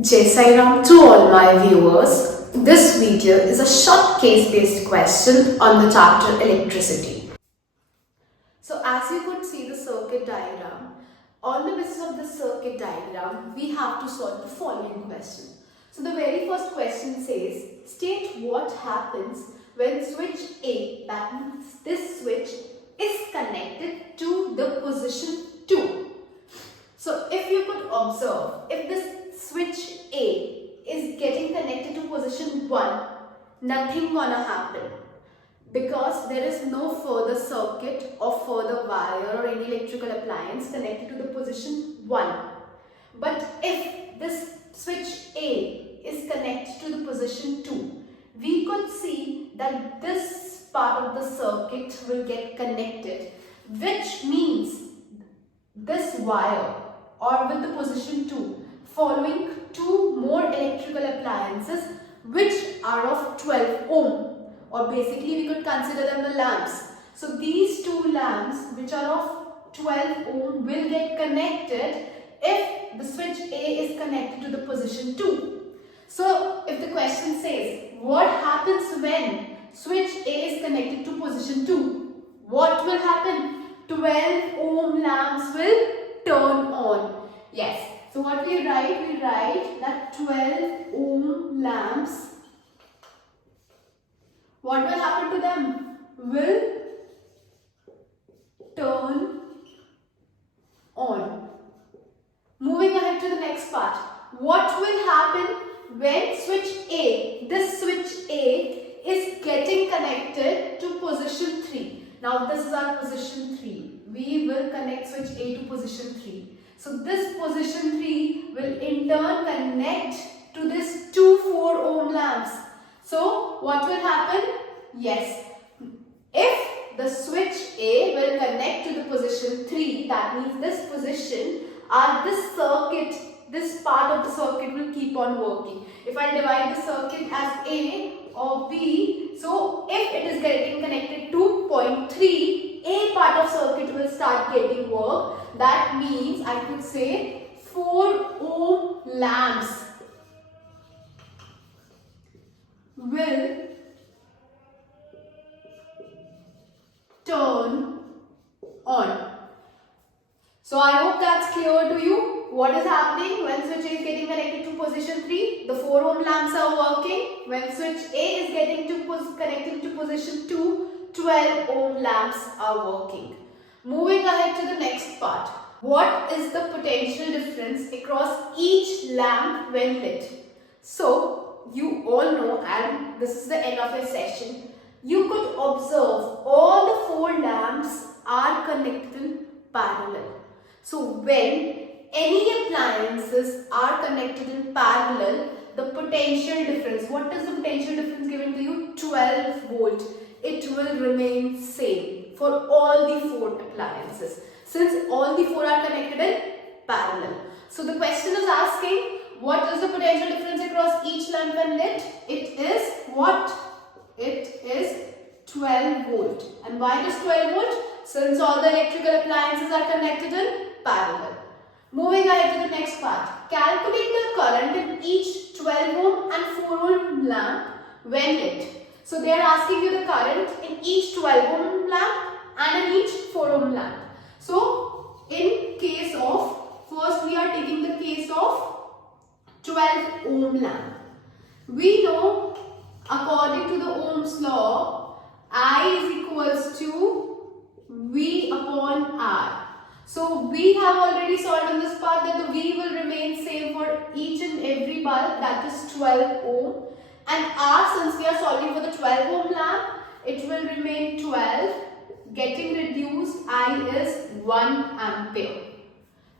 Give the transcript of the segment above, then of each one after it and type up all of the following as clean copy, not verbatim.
Jai Sai Ram to all my viewers. This video is a short case-based question on the chapter electricity. So as you could see the circuit diagram, on the basis of the circuit diagram, we have to solve the following question. So the very first question says, state what happens when switch A, that means this switch, is connected to the position 2. So if you could observe, if this switch A is getting connected to position 1, nothing gonna happen because there is no further circuit or further wire or any electrical appliance connected to the position 1. But if this switch A is connected to the position 2, we could see that this part of the circuit will get connected, which means this wire or with the position 2 following two more electrical appliances which are of 12 ohm, or basically we could consider them the lamps. So these two lamps which are of 12 ohm will get connected if the switch A is connected to the position 2. So if the question says what happens when switch A is connected to position 2, what will happen? 12 ohm lamps will turn on. Yes. So what we write? We write that 12 ohm lamps, what will happen to them? Will turn on. Moving ahead to the next part. What will happen when switch A, this switch A is getting connected to position 3. Now this is our position 3. We will connect switch A to position 3. So this position 3 will in turn connect to this two 4 ohm lamps. So what will happen? Yes, if the switch A will connect to the position 3, that means this position or this circuit, this part of the circuit will keep on working. If I divide the circuit as A or B, so if it is getting connected to point 3, A part of circuit will start getting work. That means I could say 4 ohm lamps will turn on. So I hope that's clear to you. What is happening when switch A is getting connected to position 3? The 4 ohm lamps are working. When switch A is getting connected to position 2, 12 ohm lamps are working. Moving ahead to the next part. What is the potential difference across each lamp when lit? So you all know, and this is the end of your session, you could observe all the 4 lamps are connected in parallel. So when any appliances are connected in parallel, the potential difference, what is the potential difference given to you? 12 volt. It will remain same for all the 4 appliances, since all the 4 are connected in parallel. So the question is asking, what is the potential difference across each lamp when lit? It is what? It is 12 volt. And why it is 12 volt? Since all the electrical appliances are connected in parallel. Moving ahead to the next part. Calculate the current in each 12 ohm and 4 ohm lamp when lit. So they are asking you the current in each 12 ohm lamp and in each 4 ohm lamp. So in case of, first we are taking the case of 12 ohm lamp. We know according to the Ohm's law, I is equals to V upon R. So we have already solved on this part that the V will remain same for each and every bulb, that is 12 ohm. And R, since we are solving for the 12 ohm lamp, it will remain 12. Getting reduced, I is 1 ampere.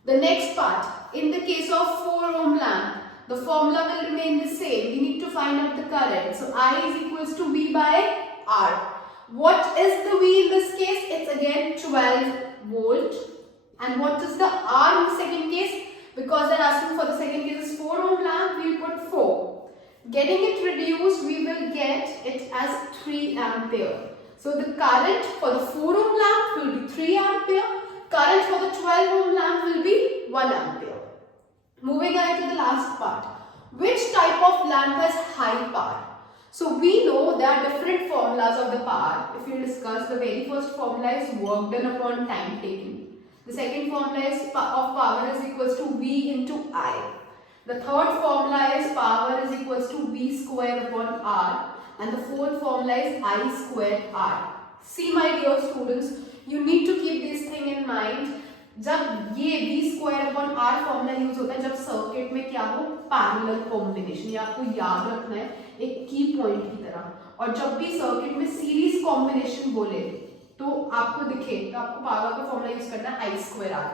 The next part, in the case of 4 ohm lamp, the formula will remain the same. We need to find out the current. So I is equals to V by R. What is the V in this case? It's again 12 volt. And what is the R in the second case? Because they're asking for the second case is 4 ohm lamp, we will put 4. Getting it reduced, we will get it as 3 ampere. So the current for the 4 ohm lamp will be 3 ampere. Current for the 12 ohm lamp will be 1 ampere. Moving ahead to the last part. Which type of lamp has high power? So we know there are different formulas of the power. If you discuss, the very first formula is work done upon time taken. The second formula is of power is equals to V into I. The third formula is power is equals to V square upon R. And the fourth formula is I square R. See my dear students, you need to keep this thing in mind. जब ये v square upon r formula use होता है जब circuit में क्या हो parallel combination, ये आपको याद रखना है एक की पॉइंट की तरह. और जब भी सर्किट में सीरीज कॉम्बिनेशन बोले तो आपको दिखे तो आपको पावर का फॉर्मूला यूज करना है i स्क्वायर r.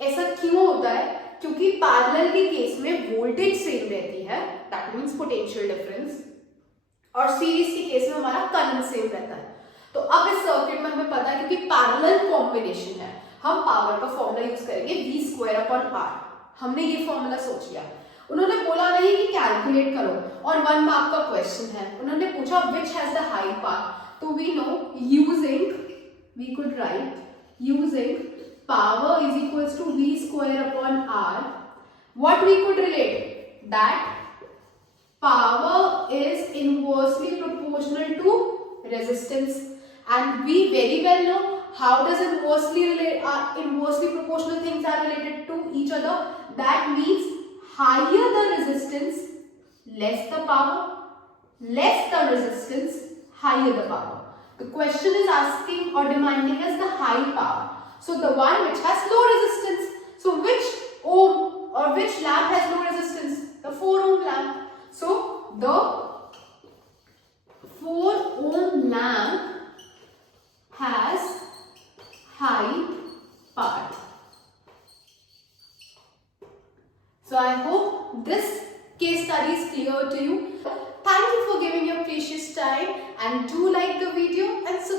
ऐसा क्यों होता है? क्योंकि पैरेलल के केस में वोल्टेज सेम रहती है, दैट मींस पोटेंशियल डिफरेंस, और सीरीज के केस में हमारा करंट सेम रहता है. तो अब इस सर्किट में हमें पता है क्योंकि पैरेलल कॉम्बिनेशन है, हम पावर का फॉर्मूला यूज करेंगे v स्क्वायर अपॉन r. हमने ये फॉर्मूला सोच लिया. उन्होंने बोला नहीं कि कैलकुलेट करो और 1 मार्क का क्वेश्चन है. उन्होंने पूछा which has the high power. तो we know using, we could write using power is equals to v square upon r. What we could relate that power is inversely proportional to resistance, and we very well know how does inversely proportional things are related to each other. That means higher the resistance, less the power, less the resistance, higher the power. The question is asking or demanding us the high power, so the one which has low resistance. So which ohm or which lamp has low resistance? The 4 ohm lamp. So the 4 ohm lamp has high power. So I hope this case study is clear to you. Thank you for giving your precious time, and do like the video and subscribe.